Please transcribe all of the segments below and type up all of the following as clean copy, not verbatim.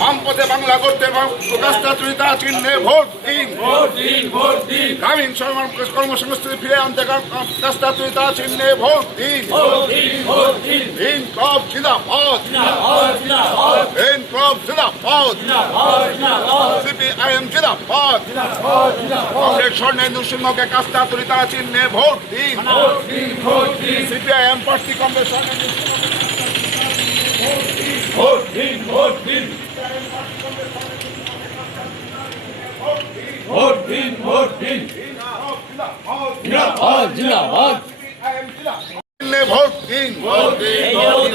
বামপথে বাংলা করতে কাস্তাতুরিতা চিহ্নে ভোট দিন। গ্রামীণ কর্মসংস্থান ফিরে আনতে কাস্তাতুরিতা চিহ্নে ভোট দিন। ইনকলাব জিন্দাবাদ, ইনকলাব জিন্দাবাদ, সিপিআইএম জিন্দাবাদ। কংগ্রেস স্বর্ণেন্দু সিংহকে কাস্তাতুরিতা চিহ্নে ভোট দিন। সিপিআইএম প্রার্থী কংগ্রেস ভোট দিন, ভোট দিন, ভোট দিন, ভোট দিন, জিন্দাবাদ, জিন্দাবাদ, ভোট দিন।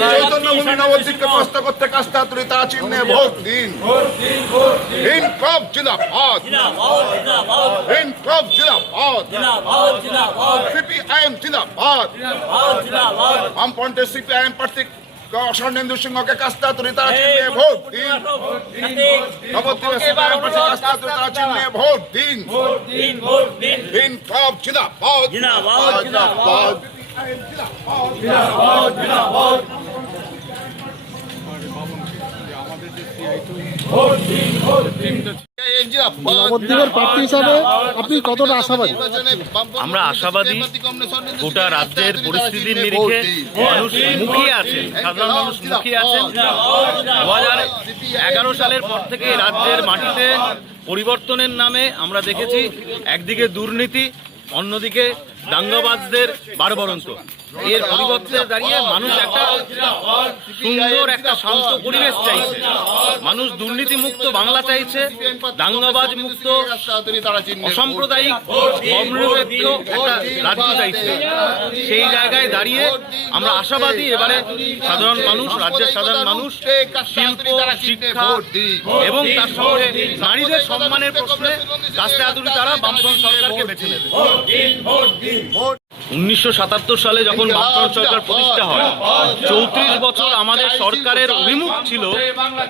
চৈতন্যভূমি নবদ্বীপকে প্রস্তাব করতে কাস্তাতুরিতা চিহ্নে ভোট দিন। ইনকলাব জিন্দাবাদ, ইনকলাব জিন্দাবাদ, সিপিআইএম জিন্দাবাদ। বামপন্থী সিপিআইএম প্রার্থী স্বর্ণেন্দু সিংহকে কাস্তাতুরিতা চিহ্নে ভোট দিন। নবদ্বীপে সিপিআইএম প্রার্থী কাস্তাতুরিতা চিহ্নে ভোট দিন। ইনকলাব জিন্দাবাদ, জিন্দাবাদ। নবদ্বীপের প্রার্থী হিসাবে আপনি কতটা আশাবাদী? আমরা আশাবাদী। গোটা রাজ্যের পরিস্থিতির নিরিখে মানুষ মুখিয়ে আছেন, সাধারণ মানুষ মুখিয়ে আছেন। 2011 সালের পর থেকে রাজ্যের মাটিতে পরিবর্তনের নামে আমরা দেখেছি একদিকে দুর্নীতি, অন্যদিকে দাঙ্গাবাজদের বারবারন্ত। এর পরিবর্তে দাঁড়িয়ে মানুষ একটা সুন্দর একটা শান্ত পরিবেশ চাইছে। মানুষ দুর্নীতি মুক্ত বাংলা চাইছে, দাঙ্গাবাজ মুক্ত অসাম্প্রদায়িক ধর্মনিরপেক্ষ একটা রাজ্য চাইছে। সেই জায়গায় দাঁড়িয়ে আমরা আশাবাদী এবারে সাধারণ মানুষ, রাজ্যের সাধারণ মানুষ শিল্প, শিক্ষা এবং তার সঙ্গে নারীদের সম্মানের প্রশ্নে কাস্তাতুরিতা বামফ্রন্ট সরকারকে বেছে নেবে। 1977 সালে যখন বামফ্রন্ট সরকার প্রতিষ্ঠা হয়, 34 বছর আমাদের সরকারের অভিমুখ ছিল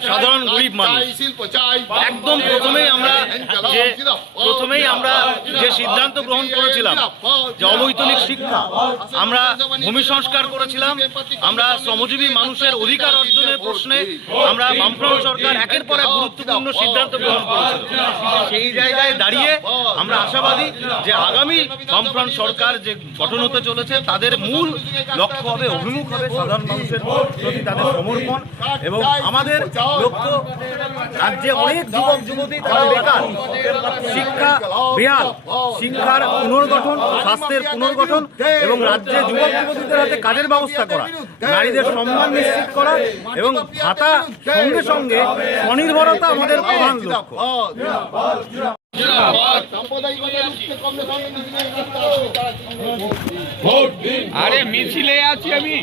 সাধারণ গরিব মানুষ। একদম প্রথমেই আমরা যে সিদ্ধান্ত গ্রহণ করেছিলাম যে অবৈতনিক শিক্ষা, আমরা ভূমি সংস্কার করেছিলাম, আমরা শ্রমজীবী মানুষের অধিকার অর্জনের প্রশ্নে আমরা বামফ্রন্ট সরকার একের পর এক গুরুত্বপূর্ণ সিদ্ধান্ত গ্রহণ করেছিল। সেই জায়গায় দাঁড়িয়ে আমরা আশাবাদী যে আগামী বামফ্রন্ট সরকার যে গঠন হতে চলেছে তাদের মূল লক্ষ্য হবে, অভিমুখ হবে সাধারণ মানুষের প্রতি তাদের সমর্পণ। এবং আমাদের লক্ষ্য, রাজ্যে অনেক যুবক যুবতী তারা বেকার, শিক্ষা বেহাল, শিক্ষার পুনর্গঠন, স্বাস্থ্যের পুনর্গঠন এবং রাজ্যে যুবক যুবতীদের হাতে কাজের ব্যবস্থা করা, নারীদের সম্মান নিশ্চিত করা এবং ভাতা সঙ্গে সঙ্গে স্বনির্ভরতা আমাদের প্রধান লক্ষ্য। আরে মিছিলে আছি আমি।